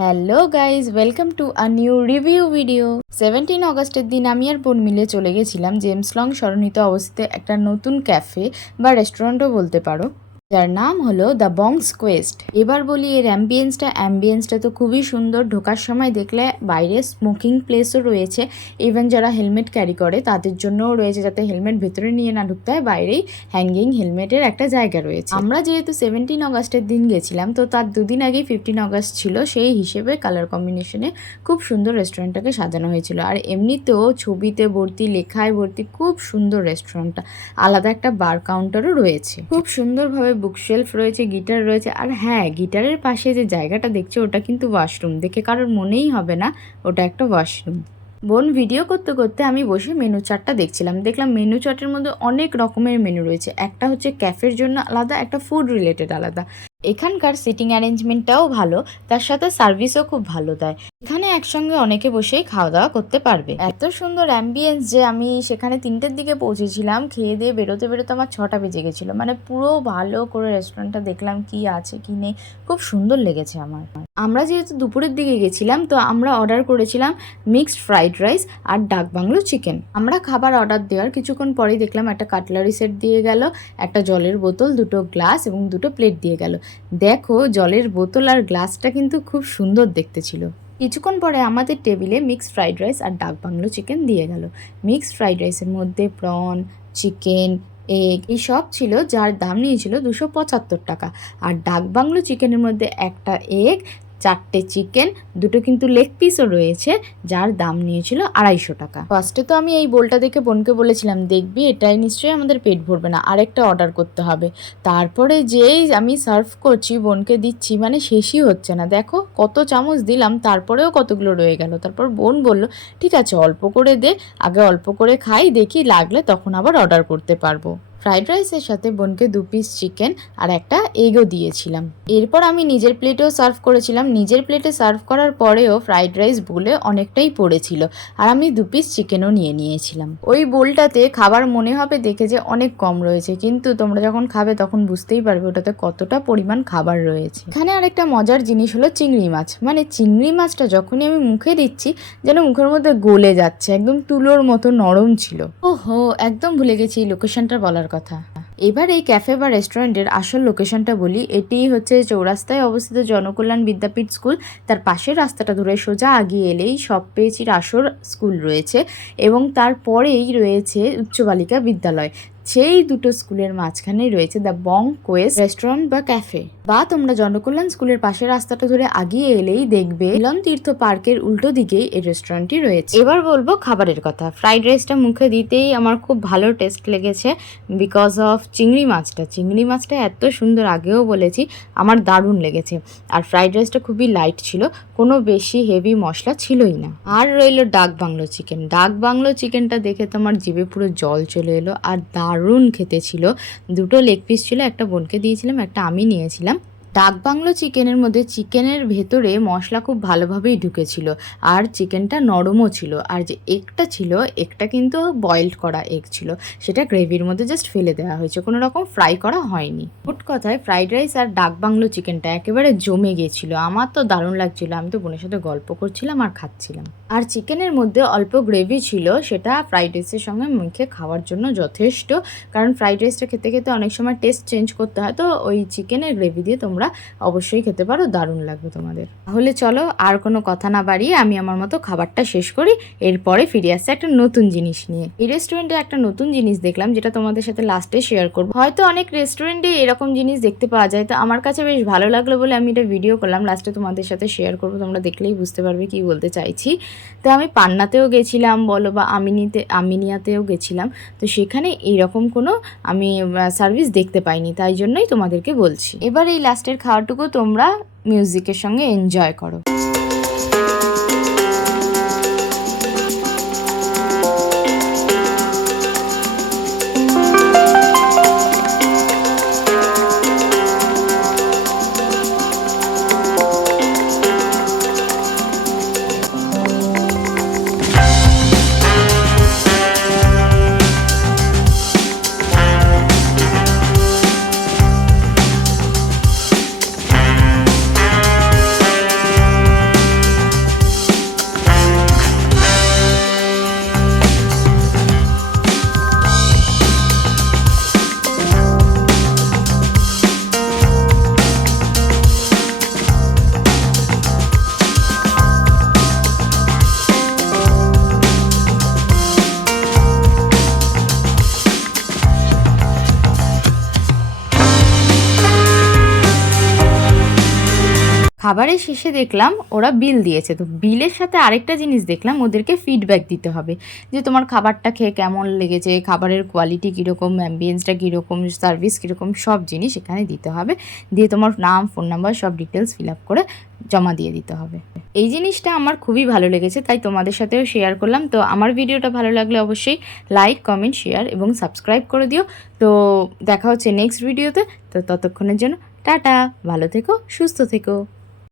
Hello guys, welcome to a new review video. 17 অগস্টের দিন আমি আর বোন মিলে চলে গেছিলাম জেমস লং সরণিতে অবস্থিত একটা নতুন ক্যাফে বা রেস্টুরেন্টও বলতে পারো, যার নাম হলো দ্য বংস কোয়েস্ট। এবার বলি এর অ্যাম্বিয়েন্সটা তো খুবই সুন্দর। ঢোকার সময় দেখলে বাইরে স্মোকিং প্লেসও রয়েছে। ইভেন যারা হেলমেট ক্যারি করে তাদের জন্যও রয়েছে, যাতে হেলমেট ভেতরে নিয়ে না ঢুকতে হয়, বাইরেই হ্যাঙ্গিং হেলমেটের একটা জায়গা রয়েছে। আমরা যেহেতু 17 অগস্টের দিন গেছিলাম, তো তার দুদিন আগেই 15 অগস্ট ছিল, সেই হিসেবে কালার কম্বিনেশনে খুব সুন্দর রেস্টুরেন্টটাকে সাজানো হয়েছিল। আর এমনিতেও ছবিতে ভর্তি, লেখায় ভর্তি, খুব সুন্দর রেস্টুরেন্টটা। আলাদা একটা বার কাউন্টারও রয়েছে, খুব সুন্দরভাবে বুকশেলফ রয়েছে, গিটার রয়েছে। আর হ্যাঁ, গিটারের পাশে যে জায়গাটা দেখছো ওটা কিন্তু ওয়াশরুম। দেখে কারোর মনেই হবে না ওটা একটা ওয়াশরুম। বোন ভিডিও করতে করতে আমি বসে মেনু চার্টটা দেখলাম মেনু চার্টের মধ্যে অনেক রকমের মেনু রয়েছে। একটা হচ্ছে ক্যাফের জন্য আলাদা, একটা ফুড রিলেটেড আলাদা। এখানকার সিটিং অ্যারেঞ্জমেন্টটাও ভালো, তার সাথে সার্ভিসও খুব ভালো দেয়। এখানে একসঙ্গে অনেকে বসেই খাওয়া দাওয়া করতে পারবে। এত সুন্দর অ্যাম্বিয়েন্স যে আমি সেখানে 3টের দিকে পৌঁছেছিলাম। খেয়ে দিয়ে বেরোতে আমার 6টা বেজে গেছিলো। মানে পুরো ভালো করে রেস্টুরেন্টটা দেখলাম, কি আছে কি নেই, খুব সুন্দর লেগেছে আমার। আমরা যেহেতু দুপুরের দিকে গেছিলাম, তো আমরা অর্ডার করেছিলাম মিক্সড ফ্রাইড রাইস আর ডাক বাংলো চিকেন। আমরা খাবার অর্ডার দেওয়ার কিছুক্ষণ পরেই দেখলাম একটা কাটলারি সেট দিয়ে গেল, একটা জলের বোতল, 2টো গ্লাস এবং 2টো প্লেট দিয়ে গেল। দেখো, জলের বোতল আর গ্লাসটা কিন্তু খুব সুন্দর দেখতে ছিল। কিছুক্ষণ পরে আমাদের টেবিলে মিক্সড ফ্রাইড রাইস আর ডাক বাংলো চিকেন দিয়ে গেল। মিক্সড ফ্রাইড রাইসের মধ্যে প্রন, চিকেন, এগ এই সব ছিল, যার দাম নিয়েছিল 275 টাকা। আর ডাক বাংলো চিকেনের মধ্যে একটা এগ, 4টে চিকেন, 2টো কিন্তু লেগ পিসও রয়েছে, যার দাম নিয়েছিল 250 টাকা। ফার্স্টে তো আমি এই বোলটা দেখে বোনকে বলেছিলাম, দেখবি এটাই নিশ্চয়ই আমাদের পেট ভরবে না, আরেকটা অর্ডার করতে হবে। তারপরে যেই আমি সার্ভ করছি, বোনকে দিচ্ছি, মানে শেষই হচ্ছে না। দেখো কত চামচ দিলাম, তারপরেও কতগুলো রয়ে গেল। তারপর বোন বলল, ঠিক আছে অল্প করে দে, আগে অল্প করে খাই, দেখি লাগলে তখন আবার অর্ডার করতে পারবো। ফ্রাইড রাইসের সাথে বোনকে 2 পিস চিকেন আর একটা এগও দিয়েছিলাম। এরপর আমি নিজের প্লেটেও সার্ভ করেছিলাম। নিজের প্লেটে সার্ভ করার পরেও ফ্রাইড রাইস বলে অনেকটাই পড়েছিল, আর আমি 2 পিস চিকেনও নিয়েছিলাম। ওই বোলটাতে খাবার মনে হবে দেখে যে অনেক কম রয়েছে, কিন্তু তোমরা যখন খাবে তখন বুঝতেই পারবে ওটাতে কতটা পরিমাণ খাবার রয়েছে। এখানে আরেকটা মজার জিনিস হলো চিংড়ি মাছ। মানে চিংড়ি মাছটা যখনই আমি মুখে দিচ্ছি, যেন মুখের মধ্যে গলে যাচ্ছে, একদম তুলোর মতো নরম ছিল। ওহো, একদম ভুলে গেছি এই লোকেশনটা বলার কথা। এবার এই ক্যাফে বা রেস্টুরেন্টের আসল লোকেশনটা বলি। এটি হচ্ছে চৌরাস্তায় অবস্থিত জনকল্যাণ বিদ্যাপীঠ স্কুল। তার পাশের রাস্তাটা ধরে সোজা আগিয়ে এলেই সব পেয়েছির আসর স্কুল রয়েছে, এবং তারপরেই রয়েছে উচ্চ বালিকা বিদ্যালয়। সেই দুটো স্কুলের মাঝখানেই রয়েছে দ্য বং কোয়েস্ট রেস্টুরেন্ট বা ক্যাফে। বা তোমরা জনকল্যাণ স্কুলের পাশের রাস্তাটা ধরে আগিয়ে এলেই দেখবে মিলন তীর্থ পার্কের উল্টো দিকেই এই রেস্টুরেন্টটি রয়েছে। এবার বলবো খাবারের কথা। ফ্রাইড রাইসটা মুখে দিতেই আমার খুব ভালো টেস্ট লেগেছে, বিকজ অফ চিংড়ি মাছটা এত সুন্দর, আগেও বলেছি, আমার দারুণ লেগেছে। আর ফ্রাইড রাইসটা খুবই লাইট ছিল, কোনো বেশি হেভি মশলা ছিলই না। আর রইল ডাক বাংলো চিকেনটা দেখে তো আমার জিভে পুরো জল চলে এলো, আর দারুণ খেতে ছিল। 2টো লেগ পিস ছিল, একটা বোনকে দিয়েছিলাম, একটা আমি নিয়েছিলাম। ডাক বাংলো চিকেনের মধ্যে চিকেনের ভেতরে মশলা খুব ভালোভাবেই ঢুকেছিল, আর চিকেনটা নরমও ছিল। আর যে এগটা ছিল, এগটা কিন্তু বয়েলড করা এগ ছিল, সেটা গ্রেভির মধ্যে জাস্ট ফেলে দেওয়া হয়েছে, কোনো রকম ফ্রাই করা হয়নি। মোট কথায় ফ্রাইড রাইস আর ডাক বাংলো চিকেনটা একেবারে জমে গিয়েছিল। আমার তো দারুণ লাগছিল, আমি তো বোনের সাথে গল্প করছিলাম আর খাচ্ছিলাম। আর চিকেনের মধ্যে অল্প গ্রেভি ছিল, সেটা ফ্রাইড রাইসের সঙ্গে মুখে খাওয়ার জন্য যথেষ্ট। কারণ ফ্রাইড রাইসটা খেতে খেতে অনেক সময় টেস্ট চেঞ্জ করতে হয়, তো ওই চিকেনের গ্রেভি দিয়ে তোমরা অবশ্যই খেতে পারো, দারুণ লাগবে তোমাদের। তাহলে চলো আর কোনো কথা না বাড়িয়ে আমি আমার মতো খাবারটা শেষ করি, এরপরে ফিরে আসছে একটা নতুন জিনিস নিয়ে। এই রেস্টুরেন্টে একটা নতুন জিনিস দেখলাম, যেটা তোমাদের সাথে লাস্টে শেয়ার করবো। হয়তো অনেক রেস্টুরেন্টে এরকম জিনিস দেখতে পাওয়া যায়, তো আমার কাছে বেশ ভালো লাগলো বলে আমি এটা ভিডিও করলাম, লাস্টে তোমাদের সাথে শেয়ার করবো। তোমরা দেখলেই বুঝতে পারবে কি বলতে চাইছি। তো আমি পান্নাতেও গেছিলাম বলো, বা আমিনিয়াতেও গেছিলাম, তো সেখানে এইরকম কোনো আমি সার্ভিস দেখতে পাইনি, তাই জন্যই তোমাদেরকে বলছি। এবার এই লাস্টের খাওয়াটুকু তোমরা মিউজিকের সঙ্গে এনজয় করো। খাবারের শেষে দেখলাম ওরা বিল দিয়েছে, তো বিলের সাথে আরেকটা জিনিস দেখলাম, ওদেরকে ফিডব্যাক দিতে হবে যে তোমার খাবারটা খেয়ে কেমন লেগেছে, খাবারের কোয়ালিটি কীরকম, অ্যাম্বিয়েন্সটা কীরকম, সার্ভিস কীরকম, সব জিনিস এখানে দিতে হবে। দিয়ে তোমার নাম, ফোন নাম্বার, সব ডিটেলস ফিল আপ করে জমা দিয়ে দিতে হবে। এই জিনিসটা আমার খুবই ভালো লেগেছে, তাই তোমাদের সাথেও শেয়ার করলাম। তো আমার ভিডিওটা ভালো লাগলে অবশ্যই লাইক, কমেন্ট, শেয়ার এবং সাবস্ক্রাইব করে দিও। তো দেখা হচ্ছে নেক্সট ভিডিওতে। তো ততক্ষণের জন্য টাটা, ভালো থেকো, সুস্থ থেকো।